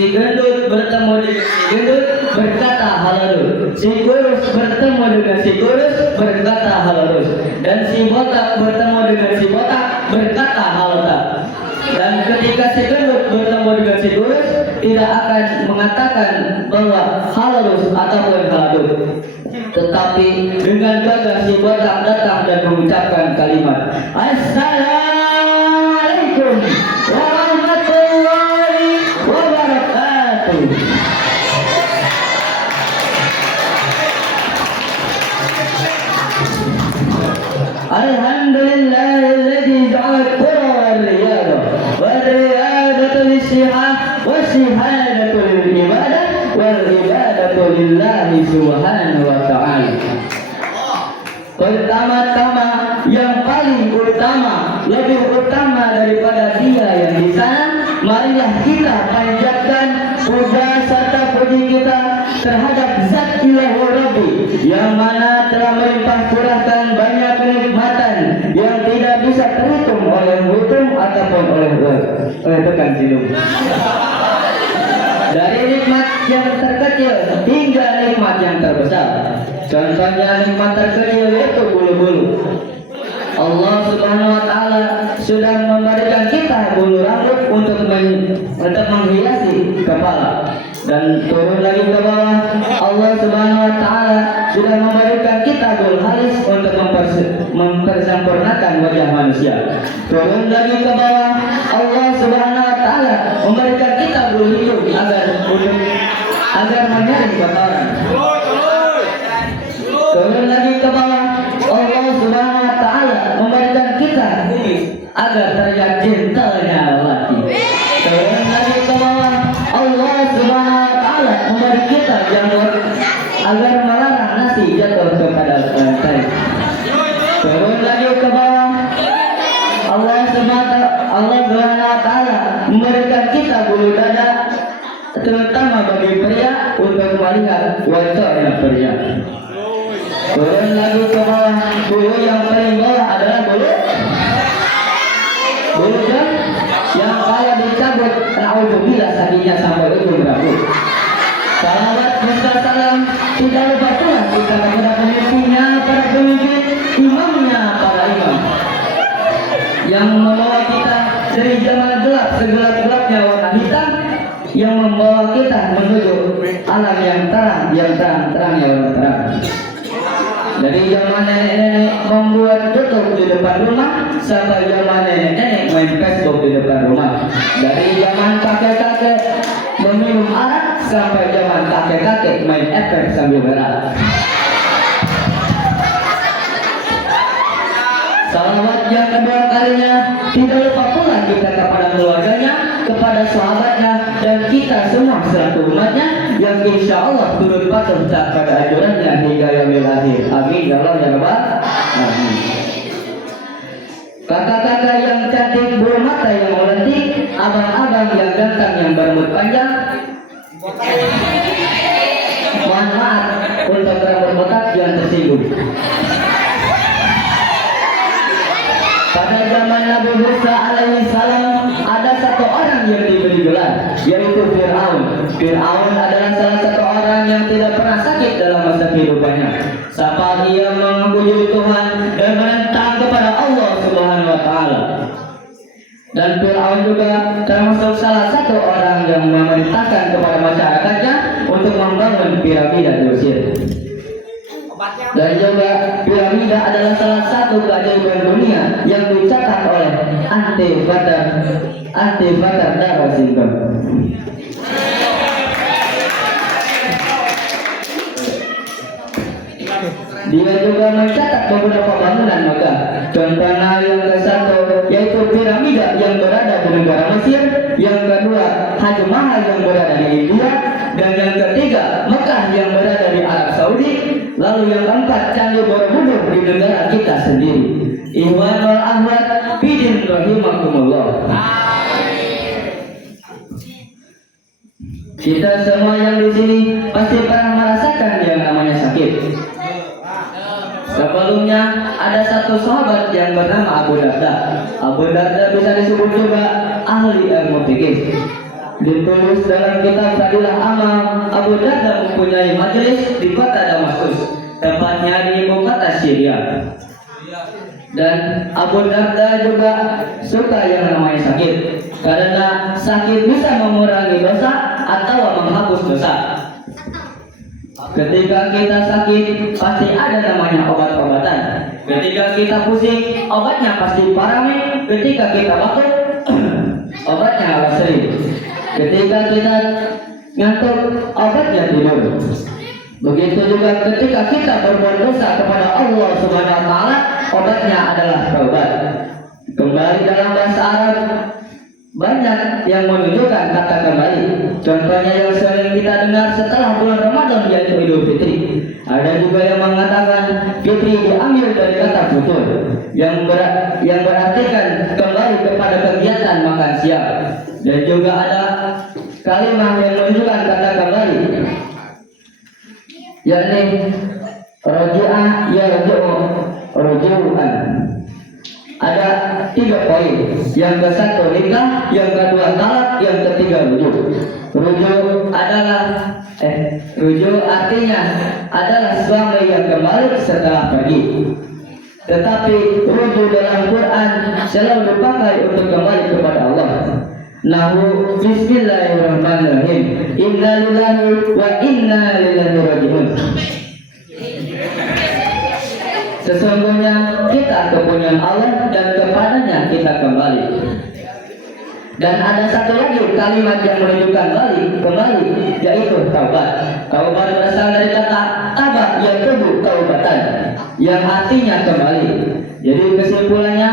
Si gendut bertemu dengan si gendut berkata halalus. Si kurus bertemu dengan si kurus berkata halalus. Dan si botak bertemu dengan si botak berkata halotak. Dan ketika si gendut bertemu dengan si kurus tidak akan mengatakan bahwa halalus ataupun halalus. Tetapi dengan gagah si botak datang dan mengucapkan kalimat Assalamualaikum warahmatullahi wabarakatuh. Alhamdulillahilladzi ja'ala al-qura wal-riyadha wal-riyadatu lis-sihah was-sihadatu lil-ibadah wal-ibadatu lillahi subhanahu wa ta'ala. Pertama-tama yang paling utama, lebih utama daripada dia yang di sana, marilah kita panjatkan puja serta puji kita terhadap Zat Ilahu Rabbi yang mana telah melimpah curahkan banyak kenikmatan yang tidak bisa terhitung oleh hukum ataupun oleh tekan silu. Dari nikmat yang terkecil hingga nikmat yang terbesar. Contohnya nikmat terkecil yaitu bulu-bulu. Allah Subhanahu wa Ta'ala sudah memberikan kita bulu rambut untuk menghiasi kepala. Dan turun lagi ke bawah, Allah Subhanahu wa Ta'ala sudah memberikan kita bulu halis untuk mempersempurnakan wajah manusia. Turun lagi ke bawah, Allah Subhanahu wa Ta'ala memberikan kita bulu hidung agar menyaring kotoran. Turun lagi ke bawah, Allah Subhanahu wa Ta'ala memberikan kita kumis agar terlihat gentlenya lelaki. Turun lagi ke bawah, Allah Subhanahu wa Ta'ala memberi kita janggut agar melarang nasi jatuh kepada lantai. Turun lagi ke bawah, Allah Subhanahu wa Ta'ala memberikan kita bulu dada, terutama bagi pria untuk melihat wajahnya pria. Turun lagi ke bawah, bulu yang paling bawah adalah bulu yang kalau dicabut, naudzubillah sakinya sampai ujung rambut. Salawat serta salam tidak lupa pula kita kepada pemimpinnya, para pemimpin, imamnya, para imam yang membawa kita dari zaman gelap segelap-gelapnya warna hitam, yang membawa kita menuju alam yang terang-terangnya warna terang. Dari zaman nenek-nenek membuat tutup di depan rumah sampai zaman nenek-nenek main Facebook di depan rumah. Dari zaman kakek-kakek meminum arak sampai zaman kakek-kakek main efek sambil berat. Salawat yang kedua kalinya tidak lupa pula kita kepada keluarganya, kepada sahabatnya, dan kita semua selaku umatnya yang insya Allah turut patuh pada ajarannya hingga yaumil akhir. Amin ya Allah ya Rabbal alamin. Kakak-kakak yang cantik, bulu mata yang melentik, abang-abang yang ganteng yang berambut panjang, mohon maaf untuk rambut botak yang tersinggung. Pada zaman Nabi Musa alaihi salam ada satu orang yang diberi gelar, yaitu Fir'aun. Fir'aun adalah salah satu orang yang tidak pernah sakit dalam masa kehidupannya. Sampai ia menguji Tuhan dan menentang kepada Allah Subhanahu wa Ta'ala. Dan Fir'aun juga termasuk salah satu orang yang memerintahkan kepada masyarakatnya untuk membangun piramida di Mesir. Dan juga piramida adalah salah satu keajaiban dunia yang dicatat oleh Antipater Darwazington. Dia juga mencatat beberapa bangunan megah. Contohnya yang ke-1 yaitu piramida yang berada di negara Mesir, yang kedua Haji Mahal yang berada di India, dan yang ketiga Mekah yang berada di Arab Saudi. Lalu yang keempat Candi Borobudur di negara kita sendiri. Ikhwan wal akhwat bidin rahimakumullah. Kita semua yang di sini pasti pernah merasakan yang namanya sakit. Sebelumnya ada satu sahabat yang bernama Abu Darda. Abu Darda bisa disebut juga ahli ilmu fikih. Ditulis dalam kitab Fadilah Amal, Abu Darda mempunyai majelis di kota Damaskus, tepatnya di ibu kota Syria. Dan Abu Darda juga suka yang namanya sakit, karena sakit bisa mengurangi dosa atau menghapus dosa. Ketika kita sakit, pasti ada namanya obat-obatan. Ketika kita pusing, obatnya pasti parame. Ketika kita batuk, obatnya lasri. Ketika kita ngantuk, obatnya tidur. Begitu juga ketika kita berbuat dosa kepada Allah Subhanahu wa taala, obatnya adalah taubat. Kembali dalam bahasa Arab banyak yang menunjukkan kata kembali. Contohnya yang sering kita dengar setelah bulan Ramadan yaitu Idul Fitri. Ada juga yang mengatakan fitri diambil dari kata futur yang berartikan kembali kepada kegiatan makan siang. Dan juga ada kalimat yang menunjukkan kata kembali, yakni roji'ah yarji'u roji'uan. Ada 3 poin. Yang ke-1 nikah, yang kedua talak, yang ketiga rujuk. Rujuk artinya adalah suami yang kembali setelah pergi. Tetapi rujuk dalam Quran selalu dipakai untuk kembali kepada Allah. Nahu bismillahirrahmanirrahim. Inna lillahi wa inna ilaihi raji'un. Sesungguhnya kita kepunyaan Allah dan kepadanya kita kembali. Dan ada satu lagi kalimat yang menunjukkan kembali, yaitu taubat. Taubat berasal dari kata tabat yang tubuh taubatan, yang artinya kembali. Jadi kesimpulannya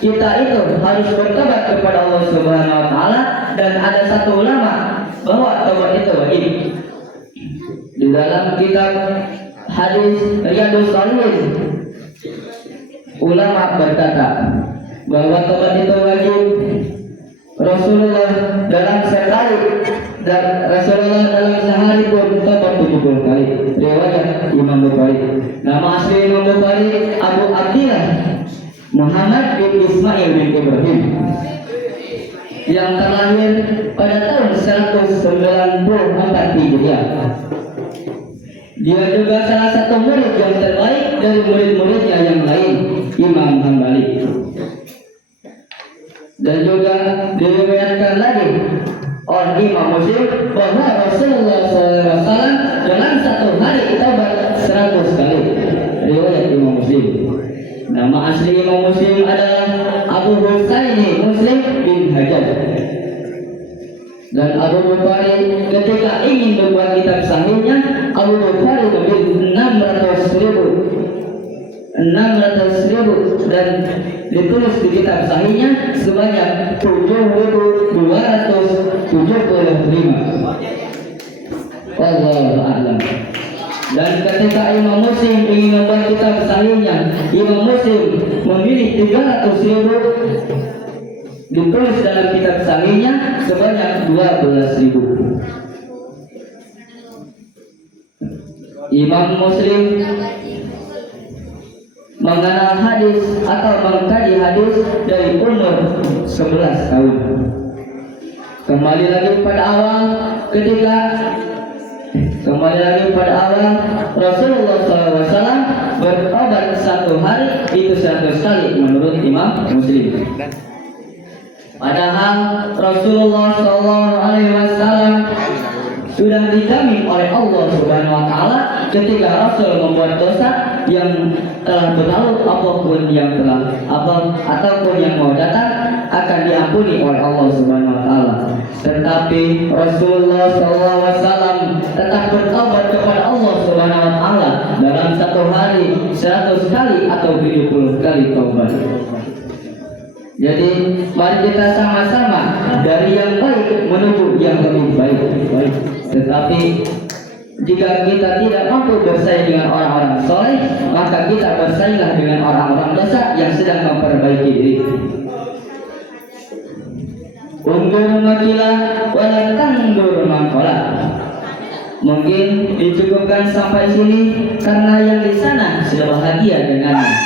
kita itu harus bertobat kepada Allah Subhanahu wa taala, dan ada satu ulama bahwa taubat itu wajib. Di dalam kitab hadis Riyadhus Shalihin, ulama berkata bahwa taubat itu wajib. Rasulullah dalam sehari pun taubat 70 kali. Riwayat Imam Bukhari. Nama asli Imam Bukhari Abu Abdillah Muhammad bin Ismail bin Ibrahim, yang terlahir pada tahun 194 Hijriah. Dia juga salah satu murid yang terbaik dari murid-muridnya yang lain, Imam Hambali. Dan juga diriwayatkan lagi oleh Imam Muslim bahwa Rasulullah SAW dalam satu hari taubat 100 kali. Riwayat Imam Muslim. Nama asli Imam Muslim adalah Abu Husaini Muslim bin Hajar. Dan Abu Bukhari ketika ingin membuat kitab sahihnya, Abu Bukhari membeli 600.000 dan ditulis di kitab sahihnya sebanyak 7.275. Wallahu a'lam. Dan ketika Imam Muslim ingin membuat kitab sahihnya, Imam Muslim memilih 300.000, ditulis dalam kitab sahihnya sebanyak 12.000. Imam Muslim mengenal hadis atau mengkaji hadis dari umur 11 tahun. Kembali lagi pada awal Rasulullah SAW bertobat satu hari itu 100 kali menurut Imam Muslim. Padahal Rasulullah SAW sudah dijamin oleh Allah Subhanahu wa taala ketika Rasul membuat dosa yang telah berlalu ataupun yang mau datang akan diampuni oleh Allah Subhanahu wa taala. Tetapi Rasulullah SAW tetap bertobat kepada Allah Subhanahu wa taala dalam satu hari 100 kali atau 70 kali taubat. Jadi mari kita sama-sama dari yang baik menuju yang lebih baik. Tetapi jika kita tidak mampu bersaing dengan orang-orang soleh, maka kita bersainglah dengan orang-orang dosa yang sedang memperbaiki diri. Undur makilah wala tandur maqala. Mungkin dicukupkan sampai sini karena yang di sana sudah bahagia dengannya.